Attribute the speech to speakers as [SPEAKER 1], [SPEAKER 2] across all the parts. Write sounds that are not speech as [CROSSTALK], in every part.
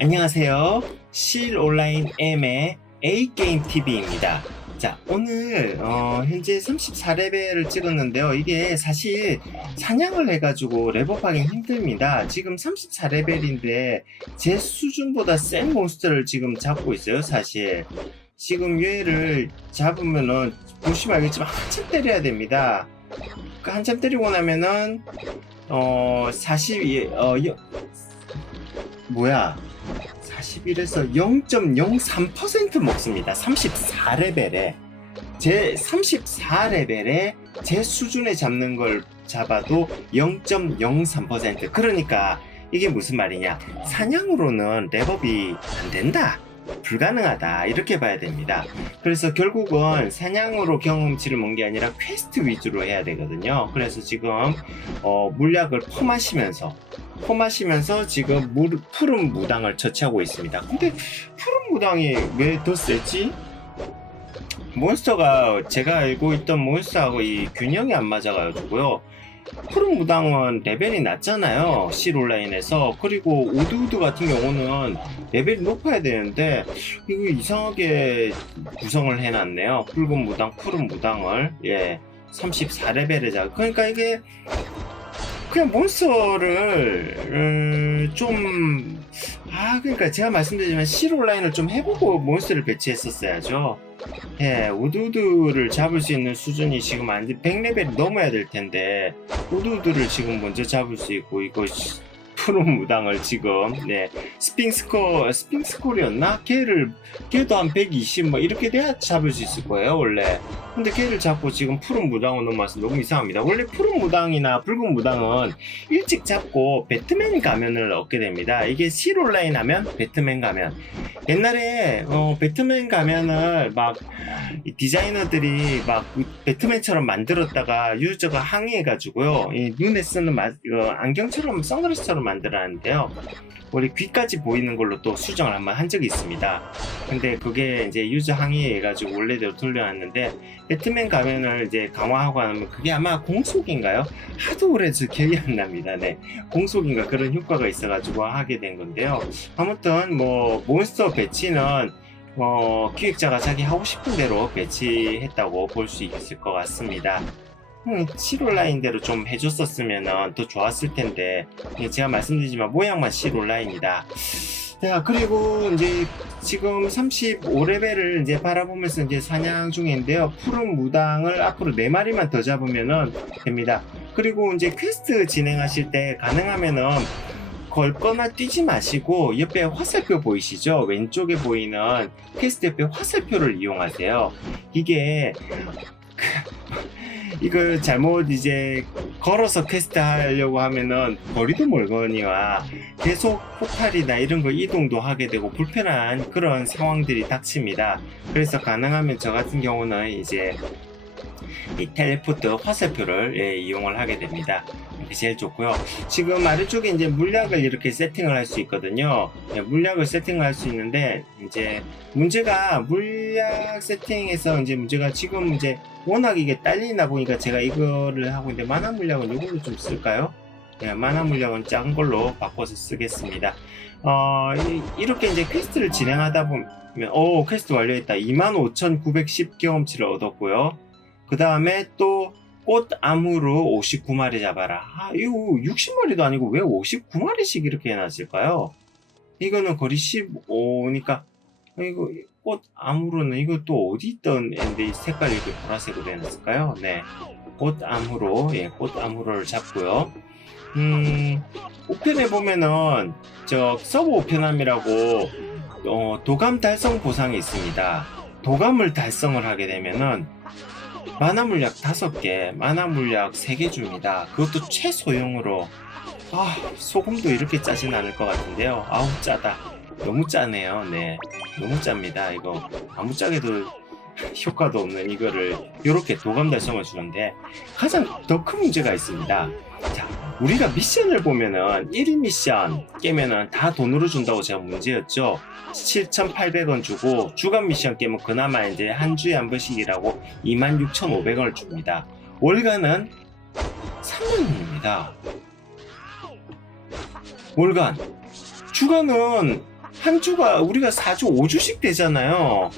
[SPEAKER 1] 안녕하세요. 실 온라인 M의 A게임 TV입니다. 자, 오늘 어, 현재 34레벨을 찍었는데요. 이게 사실 사냥을 해가지고 레벨하기 힘듭니다. 지금 34레벨인데 제 수준보다 센 몬스터를 지금 잡고 있어요. 사실 지금 얘를 잡으면은 보시면 알겠지만 한참 때려야 됩니다. 그 한참 때리고 나면은 어 40, 어 여, 뭐야? 41에서 0.03% 먹습니다. 34레벨에. 제 34레벨에 제 수준에 잡는 걸 잡아도 0.03% 그러니까 이게 무슨 말이냐? 사냥으로는 랩업이 안 된다 불가능하다 이렇게 봐야 됩니다 그래서 결국은 사냥으로 경험치를 먹는 게 아니라 퀘스트 위주로 해야 되거든요 그래서 지금 어, 물약을 퍼마시면서 퍼마시면서 지금 물, 푸른 무당을 처치하고 있습니다. 근데 푸른 무당이 왜 더 세지? 몬스터가 제가 알고 있던 몬스터하고 이 균형이 안 맞아가지고요. 푸른 무당은 레벨이 낮잖아요. 실 온라인에서. 그리고 우드우드 같은 경우는 레벨이 높아야 되는데, 이거 이상하게 구성을 해놨네요. 붉은 무당, 푸른 무당을. 예. 34레벨에 자. 그러니까 이게 그냥 몬스터를 음, 좀 아, 그러니까 제가 말씀드리지만 실 온라인을 좀 해보고 몬스터를 배치했었어야죠. 예, 우드우드를 잡을 수 있는 수준이 지금 안 돼. 100레벨이 넘어야 될 텐데, 우드우드를 지금 먼저 잡을 수 있고, 이거, 시- 푸른 무당을 지금, 네, 스핑스코, 스핑스콜이었나? 걔를, 걔도 한 120, 뭐, 이렇게 돼야 잡을 수 있을 거예요, 원래. 근데 걔를 잡고 지금 푸른 무당을 넘어와서 너무 이상합니다. 원래 푸른 무당이나 붉은 무당은 일찍 잡고 배트맨 가면을 얻게 됩니다. 이게 실 온라인 하면 배트맨 가면. 옛날에 어, 배트맨 가면을 막이 디자이너들이 막 배트맨처럼 만들었다가 유저가 항의해가지고요. 이 눈에 쓰는 마- 이거 안경처럼 선글라스처럼 만 들었는데요. 우리 귀까지 보이는 걸로 또 수정을 한번 한 적이 있습니다. 근데 그게 이제 유저 항의해 가지고 원래대로 돌려놨는데 배트맨 가면을 이제 강화하고 하면 그게 아마 공속인가요? 하도 오래돼서 기억이 안 납니다. 네. 공속인가 그런 효과가 있어가지고 하게 된 건데요. 아무튼 뭐 몬스터 배치는 어, 기획자가 자기 하고 싶은 대로 배치했다고 볼 수 있을 것 같습니다. 음, 7온라인대로 좀 해줬었으면 더 좋았을 텐데 예, 제가 말씀드리지만 모양만 7온라인이다. 자 그리고 이제 지금 35레벨을 이제 바라보면서 이제 사냥 중인데요. 푸른 무당을 앞으로 4마리만 더 잡으면 됩니다. 그리고 이제 퀘스트 진행하실 때 가능하면은 걸거나 뛰지 마시고 옆에 화살표 보이시죠? 왼쪽에 보이는 퀘스트 옆에 화살표를 이용하세요. 이게 이걸 잘못 이제 걸어서 퀘스트 하려고 하면은 거리도 멀거니와 계속 폭발이나 이런 거 이동도 하게 되고 불편한 그런 상황들이 닥칩니다. 그래서 가능하면 저 같은 경우는 이제 이 텔레포트 화살표를 예, 이용을 하게 됩니다. 이게 제일 좋고요. 지금 아래쪽에 이제 물약을 이렇게 세팅을 할 수 있거든요. 예, 물약을 세팅할 수 있는데 이제 문제가 물약 세팅에서 이제 문제가 지금 이제 워낙 이게 딸리나 보니까 제가 이거를 하고 있는데 만화 물약은 이걸로 좀 쓸까요? 예, 만화 물약은 작은 걸로 바꿔서 쓰겠습니다. 어, 이, 렇게 이제 퀘스트를 진행하다 보면, 오, 퀘스트 완료했다. 25,910 경험치를 얻었고요. 그 다음에 또 꽃암으로 59마리 잡아라. 아, 이거 60마리도 아니고 왜 59마리씩 이렇게 해놨을까요? 이거는 거리 15니까 이거 꽃암으로는 이거 또 어디 있던 앤데 이 색깔이 이렇게 보라색으로 해놨을까요? 네, 꽃암으로 예, 꽃암으로를 잡고요. 음, 우편에 보면은 저 서브 우편함이라고 어, 도감 달성 보상이 있습니다. 도감을 달성을 하게 되면은 만화 물약 5개, 만화 물약 3개 줍니다. 그것도 최소용으로. 아, 소금도 이렇게 짜진 않을 것 같은데요. 아우, 짜다. 너무 짜네요. 네. 너무 짭니다. 이거 아무 짜게도 효과도 없는 이거를 이렇게 도감 달성을 주는데 가장 더 큰 문제가 있습니다. 자, 우리가 미션을 보면은 1인 미션 깨면은 다 돈으로 준다고 제가 문제였죠. 7,800원 주고 주간 미션 깨면 그나마 이제 한 주에 한 번씩이라고 26,500원을 줍니다. 월간은 3만원입니다. 월간 주가는 한 주가 우리가 4주 5주씩 되잖아요.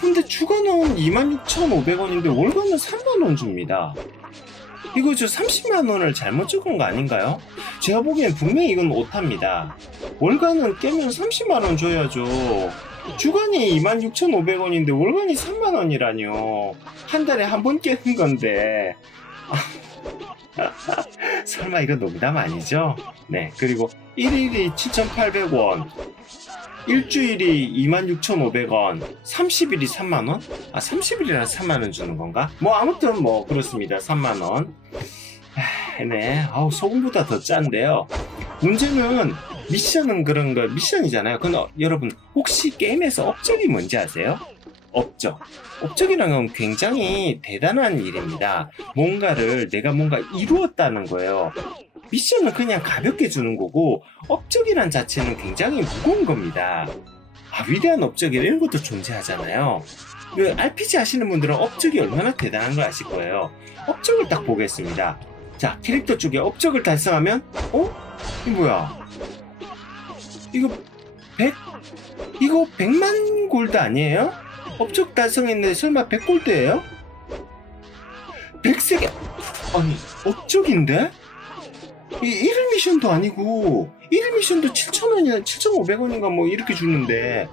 [SPEAKER 1] 근데 주가는 26,500원인데 월가는 3만원 줍니다. 이거 저 30만원을 잘못 적은 거 아닌가요? 제가 보기엔 분명히 이건 오타입니다. 월가는 깨면 30만원 줘야죠. 주간이 26,500원인데 월간이 3만원이라뇨. 한 달에 한 번 깨는 건데. [LAUGHS] 설마 이거 농담 아니죠? 네. 그리고 1일이 7,800원. 일주일이 26,500원, 30일이 3만원? 아, 30일이라 3만원 주는 건가? 뭐, 아무튼 뭐, 그렇습니다. 3만원. 네. 아우, 소금보다 더 짠데요. 문제는 미션은 그런 거, 미션이잖아요. 근데 어, 여러분, 혹시 게임에서 업적이 뭔지 아세요? 업적. 업적이라는 건 굉장히 대단한 일입니다. 뭔가를 내가 뭔가 이루었다는 거예요. 미션은 그냥 가볍게 주는 거고 업적이란 자체는 굉장히 무거운 겁니다. 아, 위대한 업적이 이런 것도 존재하잖아요. 그 RPG 하시는 분들은 업적이 얼마나 대단한 걸 아실 거예요. 업적을 딱 보겠습니다. 자, 캐릭터 쪽에 업적을 달성하면 어? 이 뭐야? 이거 100 이거 100만 골드 아니에요? 업적 달성했는데 설마 100골드예요? 100세계 아니 업적인데? 이 1일 미션도 아니고 1일 미션도 7,000원이나 7,500원인가 뭐 이렇게 주는데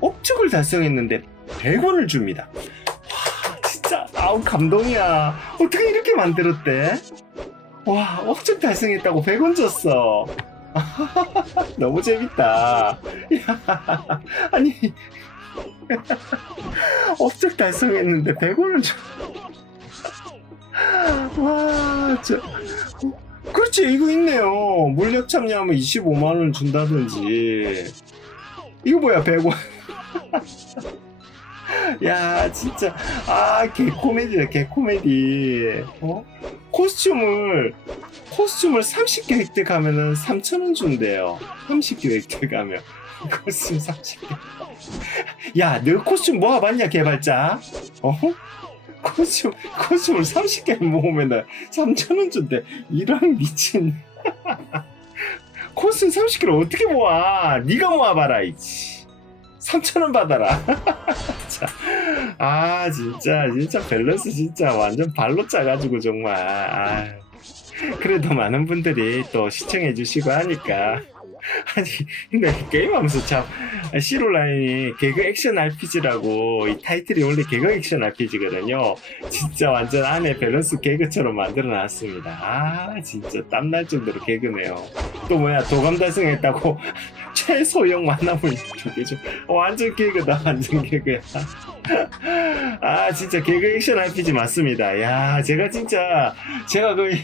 [SPEAKER 1] 업적을 달성했는데 100원을 줍니다. 와 진짜 아우 감동이야. 어떻게 이렇게 만들었대? 와 업적 달성했다고 100원 줬어. [LAUGHS] 너무 재밌다. 야, [LAUGHS] 아니 [LAUGHS] 업적 달성했는데 100원을 줘. 와, 저 그렇지 이거 있네요. 물력 참여하면 25만 원 준다든지. 이거 뭐야 100원. [LAUGHS] 야 진짜 아 개코미디다 개코미디. 어? 코스튬을 코스튬을 30개 획득하면은 3,000원 준대요. 30개 획득하면 코스튬 30개. 야, 너 코스튬 모아봤냐 개발자? 어? 코스튬 코스튬을 30개 모으면은 3,000원 준대. 이런 미친. [LAUGHS] 코스튬 30개를 어떻게 모아? 네가 모아봐라 이치. 3,000원 받아라. [LAUGHS] 자, 아 진짜 진짜 밸런스 진짜 완전 발로 짜가지고 정말. 아. 그래도 많은 분들이 또 시청해 주시고 하니까 [LAUGHS] 아니 근데 게임하면서 참 시롤라인이 개그 액션 RPG라고 이 타이틀이 원래 개그 액션 RPG거든요. 진짜 완전 안에 밸런스 개그처럼 만들어 놨습니다. 아 진짜 땀날 정도로 개그네요. 또 뭐야 도감 달성했다고 최소형 만남을 죽이죠 완전 개그다 완전 개그야. [LAUGHS] 아 진짜 개그 액션 RPG 맞습니다. 야 제가 진짜 제가 거의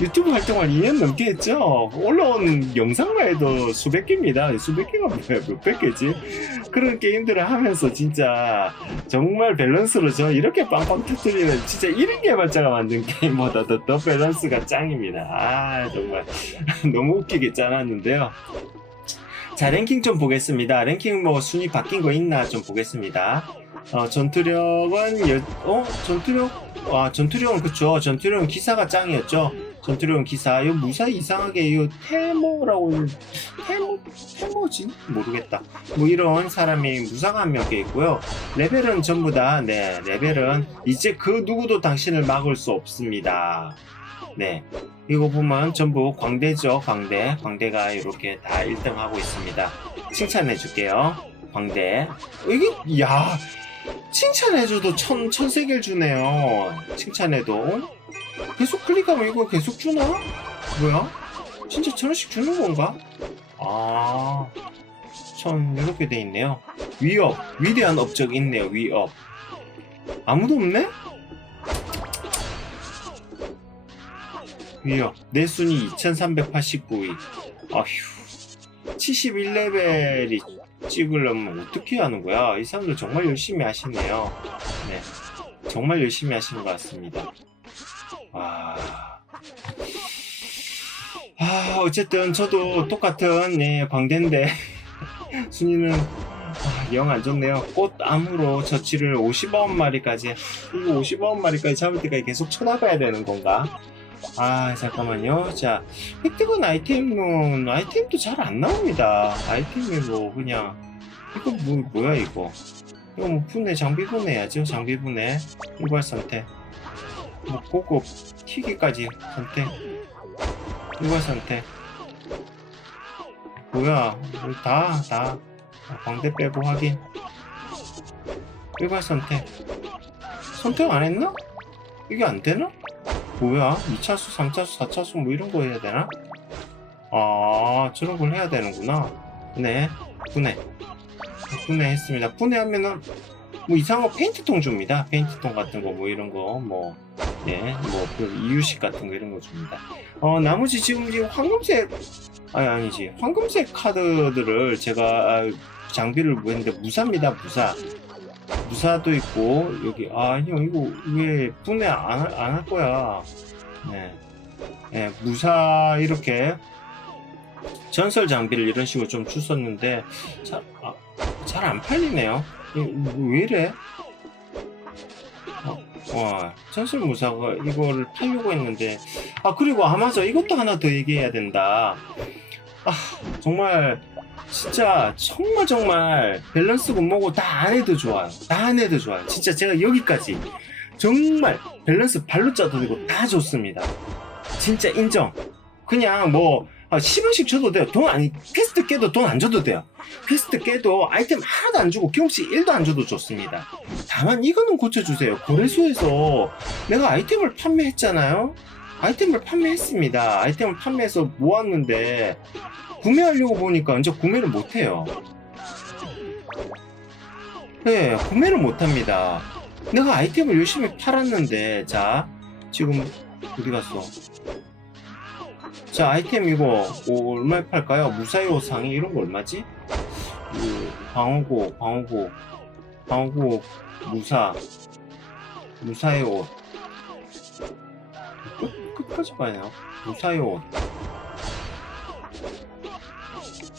[SPEAKER 1] 유튜브 활동을 2년 넘게 했죠. 올라온 영상만 해도 수백 개입니다. 수백 개가 뭐야 몇백 개지? 그런 게임들을 하면서 진짜 정말 밸런스로 저 이렇게 빵빵 터뜨리는 진짜 1인 개발자가 만든 게임보다 더, 더 밸런스가 짱입니다. 아 정말. [LAUGHS] 너무 웃기게 짜놨는데요. 자 랭킹 좀 보겠습니다. 랭킹 뭐 순위 바뀐 거 있나 좀 보겠습니다. 어, 전투력은 여, 어? 전투력? 아 전투력은 그쵸. 전투력은 기사가 짱이었죠 전투력은 기사. 이거 무사히 이상하게 이거 테모라고 테모? 테모지? 모르겠다. 뭐 이런 사람이 무사가 한몇개 있고요. 레벨은 전부 다 네 레벨은 이제 그 누구도 당신을 막을 수 없습니다. 네. 이거 보면 전부 광대죠 광대. 광대가 이렇게 다 1등 하고 있습니다. 칭찬해 줄게요. 광대. 이게 야 칭찬해줘도 천, 천세계를 주네요. 칭찬해도. 계속 클릭하면 이거 계속 주나? 뭐야? 진짜 천 원씩 주는 건가? 아, 천, 이렇게 돼 있네요. 위협, 위대한 업적 있네요, 위협. 아무도 없네? 위협, 내 순위 2389위. 아휴, 71레벨이 찍으려면 어떻게 하는 거야? 이 사람들 정말 열심히 하시네요. 네. 정말 열심히 하시는 것 같습니다. 와. 아, 어쨌든 저도 똑같은 네, 광대인데 [LAUGHS] 순위는 아, 영 안 좋네요. 꽃암으로 저치를 50원 마리까지 이거 50원 마리까지 잡을 때까지 계속 쳐나가야 되는 건가? 아 잠깐만요 자 획득한 아이템은 아이템도 잘 안 나옵니다 아이템이 뭐 그냥 이거 뭐, 뭐야 이거 이거 뭐 분해 장비 분해야죠 장비 분해 일괄 선택 뭐 고급 튀기까지 선택 일괄 선택 뭐야 다다 광대 빼고 확인 일괄 선택 선택 안 했나? 이게 안 되나? 뭐야? 2차수, 3차수, 4차수 뭐 이런 거 해야 되나? 아, 저런 걸 해야 되는구나. 네, 분해. 분해했습니다. 분해하면은 뭐 이상한 거 페인트통 줍니다. 페인트통 같은 거 뭐 이런 거 뭐, 네, 뭐그 이유식 같은 거 이런 거 줍니다. 어, 나머지 지금 이 황금색 아니 아니지 황금색 카드들을 제가 아, 장비를 뭐 했는데 무사입니다. 무사. 무사도 있고 여기 아 형 이거 왜 분해 안할 거야 네. 네 무사 이렇게 전설 장비를 이런 식으로 좀 줬었는데 잘안 팔리네요 왜 이래 어, 와 전설 무사가 이거를 팔려고 했는데 아 그리고 아 맞아 이것도 하나 더 얘기해야 된다 아 정말 진짜 정말 정말 밸런스고 뭐고 다 안 해도 좋아요. 다 안 해도 좋아요. 진짜 제가 여기까지 정말 밸런스 발로 짜도 되고 다 좋습니다. 진짜 인정. 그냥 뭐 아, 10원씩 줘도 돼요. 돈 아니 퀘스트 깨도 돈 안 줘도 돼요. 퀘스트 깨도 아이템 하나도 안 주고 경험치 1도 안 줘도 좋습니다. 다만 이거는 고쳐주세요. 거래소에서 내가 아이템을 판매했잖아요. 아이템을 판매했습니다. 아이템을 판매해서 모았는데 구매하려고 보니까 이제 구매를 못해요. 네, 구매를 못합니다. 내가 아이템을 열심히 팔았는데, 자, 지금 어디 갔어? 자, 아이템 이거 뭐 얼마에 팔까요? 무사요 상이 이런 거 얼마지? 그 방어구, 방어구, 방어구, 무사, 무사의 옷. 끝, 끝까지 봐야 무사의 옷.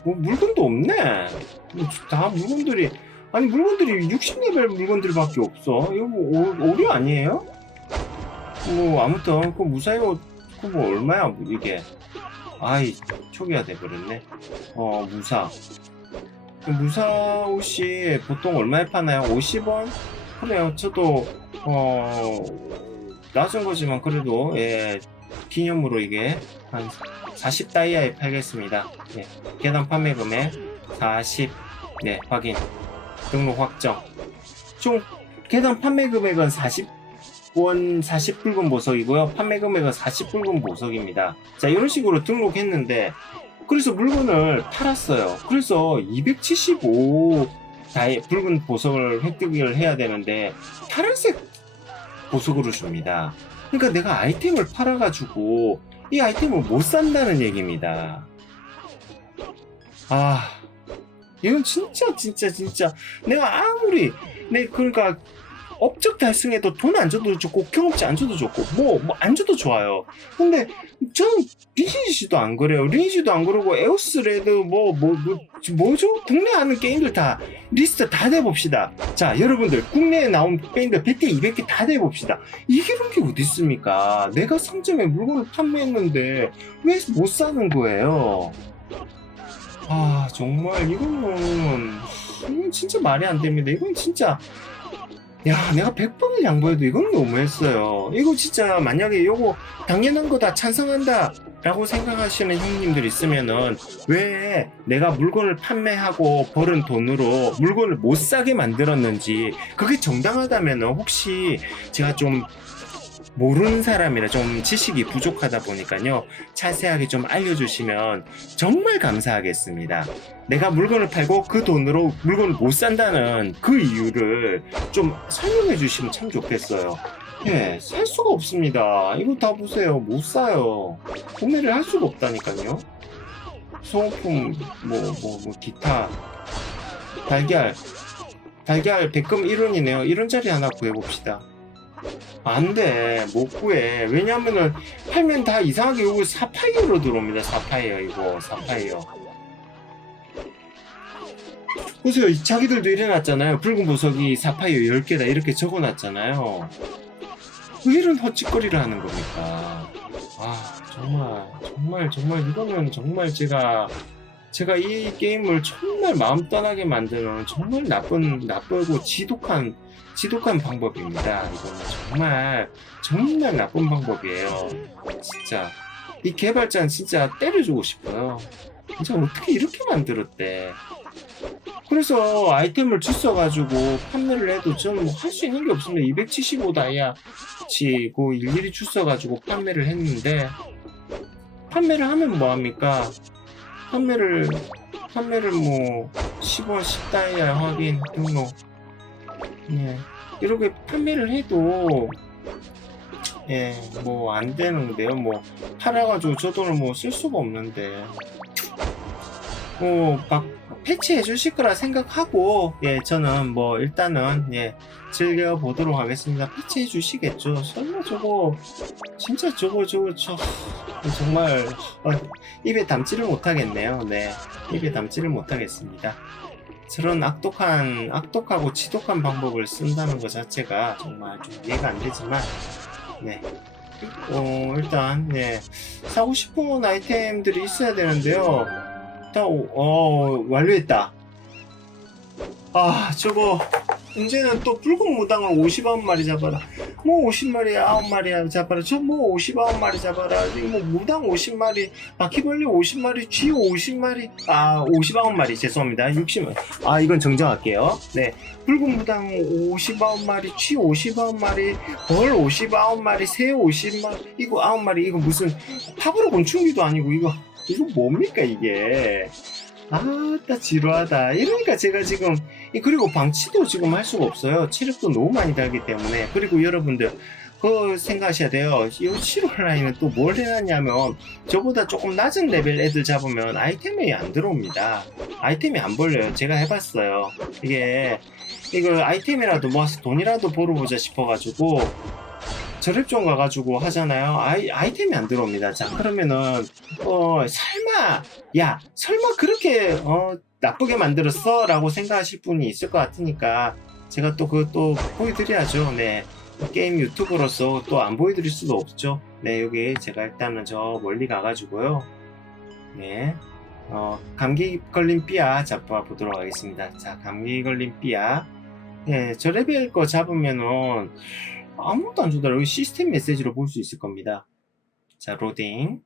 [SPEAKER 1] 뭐 물건도 없네. 뭐다 물건들이 아니 물건들이 60레벨 물건들밖에 없어. 이거 뭐 오, 오류 아니에요? 뭐 아무튼 그 무사히 그뭐 얼마야 뭐 이게? 아이 초기화 돼버렸네. 어 무사. 그 무사 옷이 보통 얼마에 파나요? 50원? 그래요. 저도 어 낮은 거지만 그래도 예 기념으로 이게 한 40 다이아에 팔겠습니다. 예. 계단 판매 금액 40. 네, 확인. 등록 확정. 총 계단 판매 금액은 40 원 40불금 보석이고요. 판매 금액은 40불금 보석입니다. 자, 이런 식으로 등록했는데 그래서 물건을 팔았어요. 그래서 275 다이 붉은 보석을 획득을 해야 되는데 파란색 보석으로 줍니다. 그러니까 내가 아이템을 팔아가지고 이 아이템을 못 산다는 얘기입니다. 아, 이건 진짜 진짜 진짜 내가 아무리 내 그러니까 업적 달성해도 돈 안 줘도 좋고 경험치 안 줘도 좋고 뭐 뭐 안 줘도 좋아요. 근데 저는 리니지도 안 그래요. 리니지도 안 그러고 에오스 레드 뭐 뭐 뭐, 뭐 죠? 국내 하는 게임들 다 리스트 다 내봅시다. 자 여러분들 국내에 나온 게임들 100개 200개 다 내봅시다. 이런 게 어디 있습니까? 내가 상점에 물건을 판매했는데 왜 못 사는 거예요? 아 정말 이거는 이건 진짜 말이 안 됩니다. 이건 진짜 야 내가 100번을 양보해도 이건 너무했어요. 이거 진짜 만약에 이거 당연한 거다 찬성한다 라고 생각하시는 형님들 있으면은 왜 내가 물건을 판매하고 벌은 돈으로 물건을 못 사게 만들었는지 그게 정당하다면은 혹시 제가 좀 모르는 사람이라 좀 지식이 부족하다 보니까요. 자세하게 좀 알려주시면 정말 감사하겠습니다. 내가 물건을 팔고 그 돈으로 물건을 못 산다는 그 이유를 좀 설명해 주시면 참 좋겠어요. 예, 살 수가 없습니다. 이거 다 보세요. 못 사요. 구매를 할 수가 없다니까요. 소모품, 뭐, 뭐, 뭐, 기타, 달걀, 달걀 100금 1원이네요. 1원짜리 하나 구해봅시다. 안 돼. 못 구해. 왜냐면은 팔면 다 이상하게 이거 사파이어로 들어옵니다. 사파이어 이거 사파이어. 보세요. 자기들도 일어났잖아요. 붉은 보석이 사파이어 10개다 이렇게 적어놨잖아요. 왜 이런 헛짓거리를 하는 겁니까? 아 정말 정말 정말 이거는 정말 제가 제가 이 게임을 정말 마음 떠나게 만드는 정말 나쁜 나쁘고 지독한 지독한 방법입니다. 이거는 정말 정말 나쁜 방법이에요. 진짜 이 개발자는 진짜 때려주고 싶어요. 진짜 어떻게 이렇게 만들었대? 그래서 아이템을 주워가지고 판매를 해도 저는 뭐 할 수 있는 게 없습니다. 275 다이아치 고 일일이 주워가지고 판매를 했는데 판매를 하면 뭐합니까? 판매를 판매를 뭐 10원 10다이아 확인 등록 예. 이렇게 판매를 해도 예 뭐 안 되는데요. 뭐 팔아가지고 저 돈을 뭐 쓸 수가 없는데. 뭐막 패치해 주실 거라 생각하고 예 저는 뭐 일단은 예 즐겨 보도록 하겠습니다. 패치해 주시겠죠? 설마 저거 진짜 저거 저거 저 정말 어, 입에 담지를 못하겠네요. 네 입에 담지를 못하겠습니다 저런 악독한 악독하고 지독한 방법을 쓴다는 것 자체가 정말 좀 이해가 안 되지만 네. 어, 일단 네. 사고 싶은 아이템들이 있어야 되는데요. 일단 오- 어 완료했다. 아 저거 이제는 또 붉은 무당을 59마리 잡아라. 뭐 50마리 9마리 잡아라. 저 뭐 59마리 잡아라. 뭐 무당 50마리 바퀴벌레 50마리 쥐 50마리. 아 59마리. 죄송합니다. 60마리 아 이건 정정할게요. 네. 붉은 무당 59마리 쥐 59마리 벌 59마리 새 50마리. 이거 9마리. 이거 무슨 파브로 곤충기도 아니고 이거 이거 뭡니까 이게 아따 지루하다. 이러니까 제가 지금 이- 그리고 방치도 지금 할 수가 없어요. 체력도 너무 많이 달기 때문에. 그리고 여러분들 그거 생각하셔야 돼요. 이 실온라인은 또 뭘 해놨냐면 저보다 조금 낮은 레벨 애들 잡으면 아이템이 안 들어옵니다. 아이템이 안 벌려요. 제가 해봤어요. 이게 이걸 아이템이라도 모아서 돈이라도 벌어보자 싶어가지고 저랩존 가가지고 하잖아요. 아이, 아이템이 안 들어옵니다. 자, 그러면은, 어, 설마, 야, 설마 그렇게, 어, 나쁘게 만들었어? 라고 생각하실 분이 있을 것 같으니까, 제가 또 그것도 보여드려야죠. 네. 게임 유튜브로서 또 안 보여드릴 수도 없죠. 네, 여기 제가 일단은 저 멀리 가가지고요. 네. 어, 감기 걸린 삐아 잡아보도록 하겠습니다. 자, 감기 걸린 삐아. 네, 저 레벨 거 잡으면은, 아무것도 안 주더라고요. 시스템 메시지로 볼 수 있을 겁니다. 자, 로딩.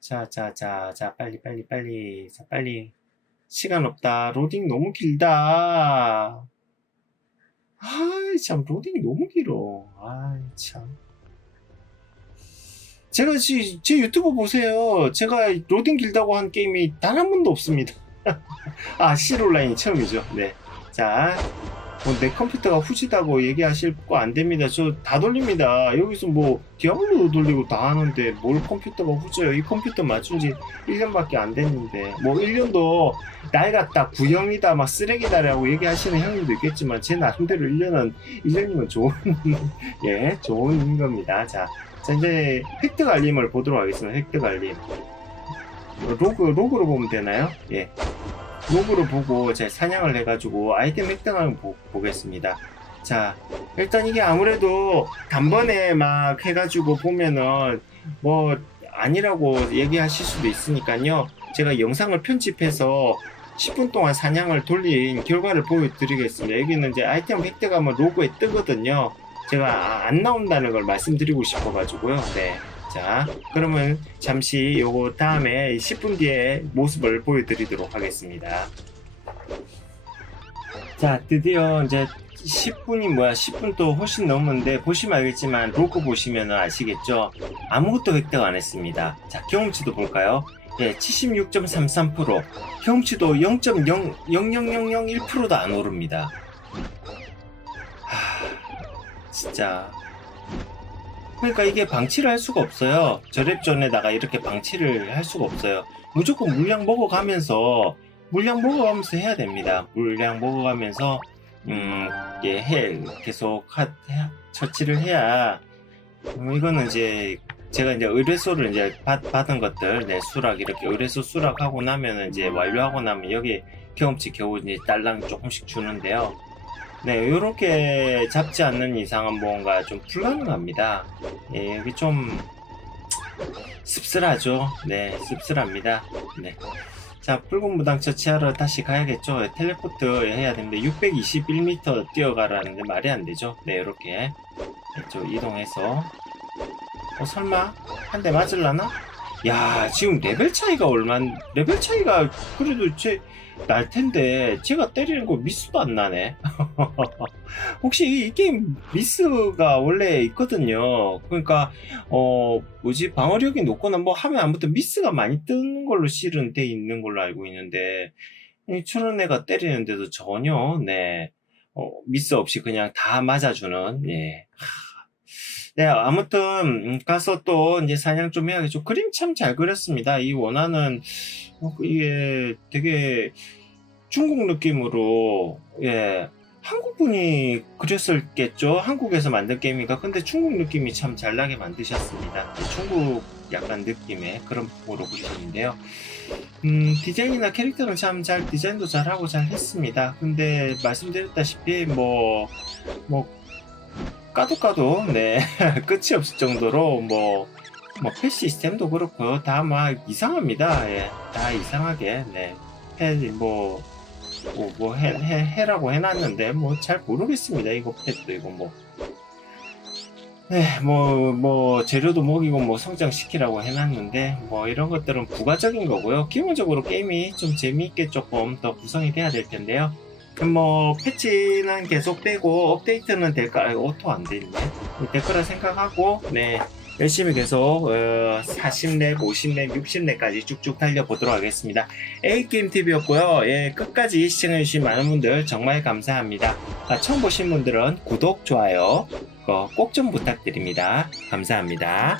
[SPEAKER 1] 자, 자, 자, 자, 빨리, 빨리, 빨리. 자, 빨리. 시간 없다. 로딩 너무 길다. 아이, 참, 로딩이 너무 길어. 아이, 참. 제가 지, 제 유튜브 보세요. 제가 로딩 길다고 한 게임이 단 한 번도 없습니다. [LAUGHS] 아, 실온라인이 처음이죠. 네. 자, 뭐 내 컴퓨터가 후지다고 얘기하실 거 안 됩니다. 저 다 돌립니다. 여기서 뭐 디아블로도 돌리고 다 하는데 뭘 컴퓨터가 후져요? 이 컴퓨터 맞춘 지 1년밖에 안 됐는데 뭐 1년도 낡았다, 구형이다, 막 쓰레기다라고 얘기하시는 형님도 있겠지만 제 나름대로 1년은 1년이면 좋은 [LAUGHS] 예 좋은 겁니다. 자, 자 이제 획득 알림을 보도록 하겠습니다. 획득 알림 로그 로그로 보면 되나요? 예. 로그로 보고 제 사냥을 해가지고 아이템 획득하는 보, 보겠습니다. 자, 일단 이게 아무래도 단번에 막 해가지고 보면은 뭐 아니라고 얘기하실 수도 있으니까요. 제가 영상을 편집해서 10분 동안 사냥을 돌린 결과를 보여드리겠습니다. 여기는 이제 아이템 획득하면 로고에 뜨거든요. 제가 아- 안 나온다는 걸 말씀드리고 싶어가지고요. 네. 자, 그러면 잠시 요거 다음에 10분 뒤에 모습을 보여드리도록 하겠습니다. 자, 드디어 이제 10분이 뭐야, 10분 또 훨씬 넘었는데, 보시면 알겠지만, 로고 보시면 아시겠죠? 아무것도 획득 안 했습니다. 자, 경험치도 볼까요? 예, 76.33%. 경험치도 0.00001%도 안 오릅니다. 하, 진짜. 그러니까 이게 방치를 할 수가 없어요. 저랩존에다가 이렇게 방치를 할 수가 없어요. 무조건 물량 먹어가면서 물량 먹어가면서 해야 됩니다. 물량 먹어가면서 음, 예, 해 계속 하, 해- 처치를 해야 음, 이거는 이제 제가 이제 의뢰소를 이제 받, 받은 것들, 네, 수락 이렇게 의뢰소 수락하고 나면은 이제 완료하고 나면 여기 경험치 겨우 이제 딸랑 조금씩 주는데요. 네, 이렇게 잡지 않는 이상은 뭔가 좀 불가능합니다. 예, 여기 좀 씁쓸하죠. 네, 씁쓸합니다. 네. 자, 붉은 무당 처치하러 다시 가야겠죠. 텔레포트 해야 되는데 621m 뛰어가라는데 말이 안 되죠. 네, 이렇게 이쪽 이동해서 어, 설마 한 대 맞을라나? 야, 지금 레벨 차이가 얼마? 레벨 차이가 그래도 제 날 텐데 제가 때리는 거 미스도 안 나네. [LAUGHS] 혹시 이, 이 게임 미스가 원래 있거든요. 그러니까 어 뭐지 방어력이 높거나 뭐 하면 아무튼 미스가 많이 뜨는 걸로 실은 돼 있는 걸로 알고 있는데 이 저런 애가 때리는데도 전혀 네 어, 미스 없이 그냥 다 맞아주는 예. 하, 네 아무튼 음, 가서 또 이제 사냥 좀 해야겠죠. 그림 참 잘 그렸습니다. 이 원화는 어, 이게 되게 중국 느낌으로 예 한국 분이 그렸을겠죠. 한국에서 만든 게임이니까. 근데 중국 느낌이 참 잘 나게 만드셨습니다. 예, 중국 약간 느낌의 그런 폭으로 그리셨는데요. 음, 디자인이나 캐릭터는 참 잘 디자인도 잘하고 잘 했습니다. 근데 말씀드렸다시피 뭐, 뭐, 까도 까도, 네, [LAUGHS] 끝이 없을 정도로 뭐, 뭐, 펫 시스템도 그렇고, 다 막 이상합니다. 예, 다 이상하게, 네. 펫, 뭐, 뭐, 뭐 해, 해, 해라고 해놨는데, 뭐, 잘 모르겠습니다. 이거 펫도, 이거 뭐. 네, 뭐, 뭐, 재료도 먹이고, 뭐, 성장시키라고 해놨는데, 뭐, 이런 것들은 부가적인 거고요. 기본적으로 게임이 좀 재미있게 조금 더 구성이 돼야 될 텐데요. 뭐, 패치는 계속 되고, 업데이트는 될까? 아, 오토 안돼 있네. 될 거라 생각하고, 네. 열심히 계속, 어, 40렙, 50렙, 60렙까지 쭉쭉 달려보도록 하겠습니다. A게임TV였고요. 예, 끝까지 시청해주신 많은 분들 정말 감사합니다. 아, 처음 보신 분들은 구독, 좋아요, 꼭 좀 부탁드립니다. 감사합니다.